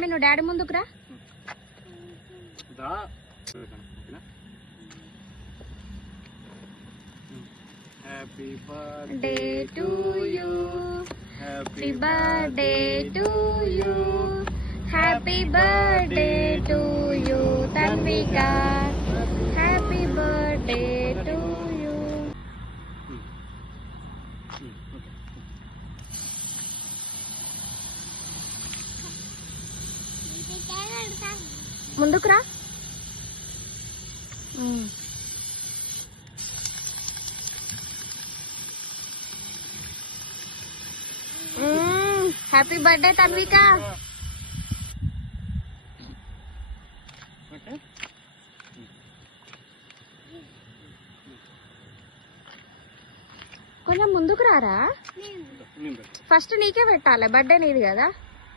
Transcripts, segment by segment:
Mummy నువ్వు daddy ముందుకు రా. Happy birthday to you, happy birthday to you, happy birthday to you Tanvika, happy birthday to you. ముందుకు రా. Happy birthday Tanvika. కొంచెం ముందుకు రారా. ఫస్ట్ నీకే పెట్టాలి, బర్త్డే నీది కదా.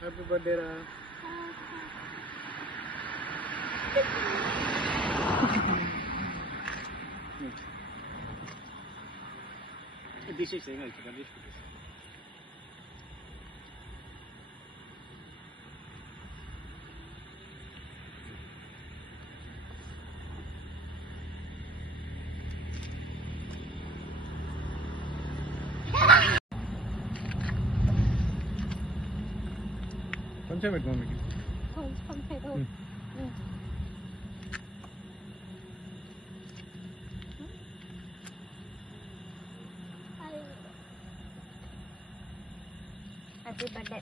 హ్యాపీ బర్త్డే రా. కొంచెం పెట్టు మమ్మీకి. Happy birthday.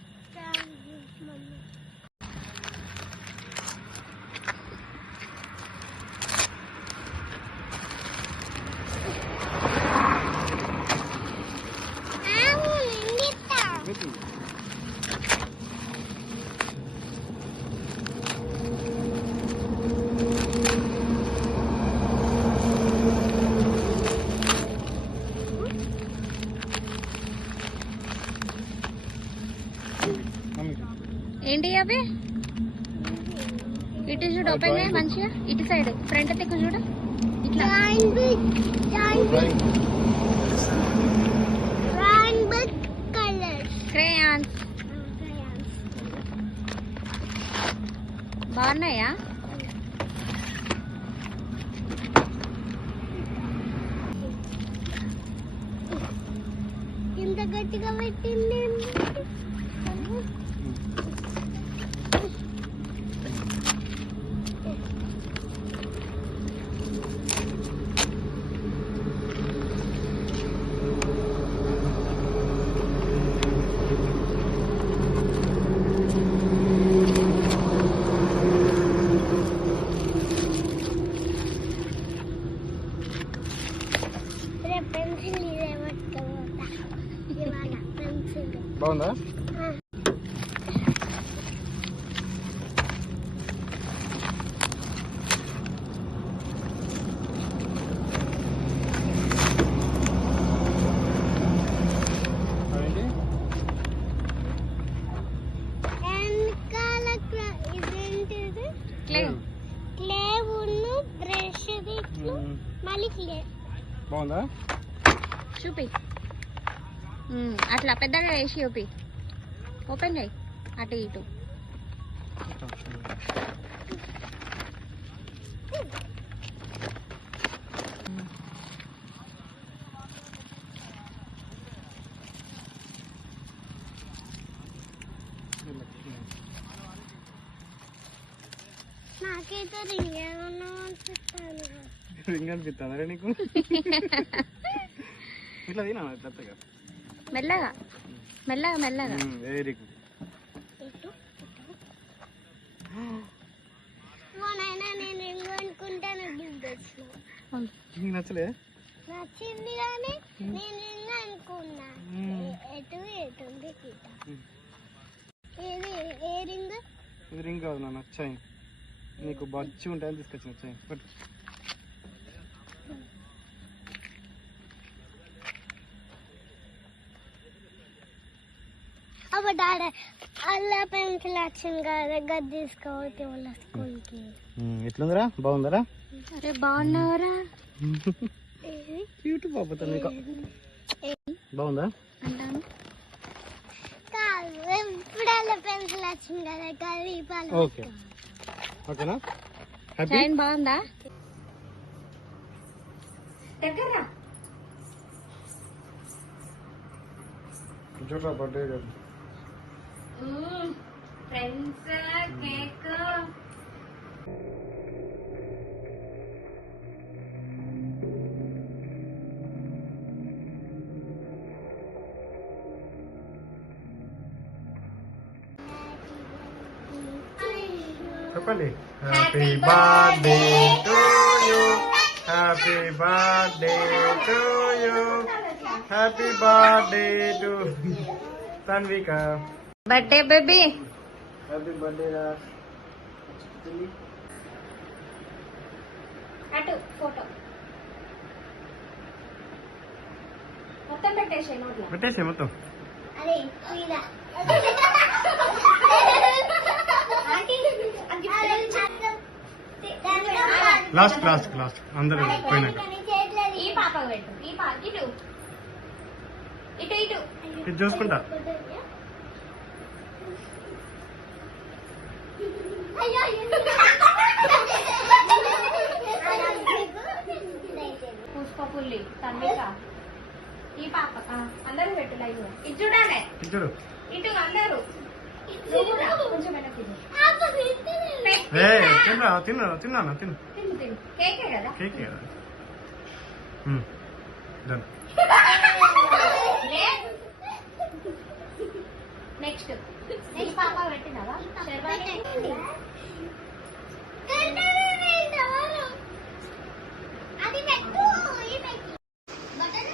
ఏంటి అవి? ఇటు చూడు, ఓపెన్ చేయి మంచిగా. ఇటు సైడ్ ఫ్రంట్ తిక్కు చూడు. ఇట్లా క్రేయాన్స్ బాగున్నాయా? ఇంత గట్టిగా పెట్టింది. బాగుందా? బాగుందా? చూపి. అట్లా పెద్దగా వేసి చూపి. ఓపెన్ చేయి అటు ఇటు. నాకైతే రింగ్ అనిపిస్తుందా నీకు? ఇట్లా తినా పెద్దగా మెల్లగా మెల్లగా మెల్లగా. Very good. నీకు నచ్చలే? నచ్చింది కానీ నేను రింగ్ అనుకున్నా. ఎటు ఎటుంది ఏ రింగ్? ఇది రింగ్ కాదు నాన్న, చైన్. నీకు బజ్జి ఉంటాయని తీసుకొచ్చిన చైన్. బట్ అప్పుడు డాడీ అల్లా పెన్సిల్ వచ్చింది కదా, గది తీసుకోవచ్చు వాళ్ళ స్కూల్కి. ఎట్లుందిరా? బాగుందరా? అరే బాగున్నావురా. క్యూట్ బాబుతా నీకు. బాగుందా? అంటాను కాదు, ఎప్పుడు అలా పెన్సిల్ వచ్చింది కదా గది పాలు ఓకే ఓకేనా హ్యాపీ చైన్ బాగుందా దగ్గర చూడరా బర్త్డే ఫ్రెండ్స్ కేక్ చెప్పండి happy birthday to you happy birthday to you happy birthday to Tanvika birthday baby happy birthday రా అటు ఫోటో మొత్తం పెట్టేసే నోట్లో పెట్టేసే మొత్తం అరే ఇలా లాస్ట్ అందరూ పోయినాక ఈ పాప పెట్టు ఈ పాప ఇటు ఇటు ఇటు ఇది చూసుకుంటా పుష్ప పుల్లి తన్విక ఈ పాప అందరూ పెట్టు లైవ్ ఇటు చూడాలి ఇది చూడు ఇటు అందరూ నువ్వు కూడా కొంచెం వెనక్కి తిను. ఏ తిన్నానా తిను తిను తిను కేకే కదా కేక్ కదా డన్ నెక్స్ట్ ఈ పాప పెట్టినవా శర్వాణి అది పెట్టు ఈ పెట్టు బటన్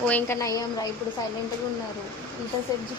ఓ ఇంకా నయ్యం రా ఇప్పుడు సైలెంట్ గా ఉన్నారు ఇంతసేపు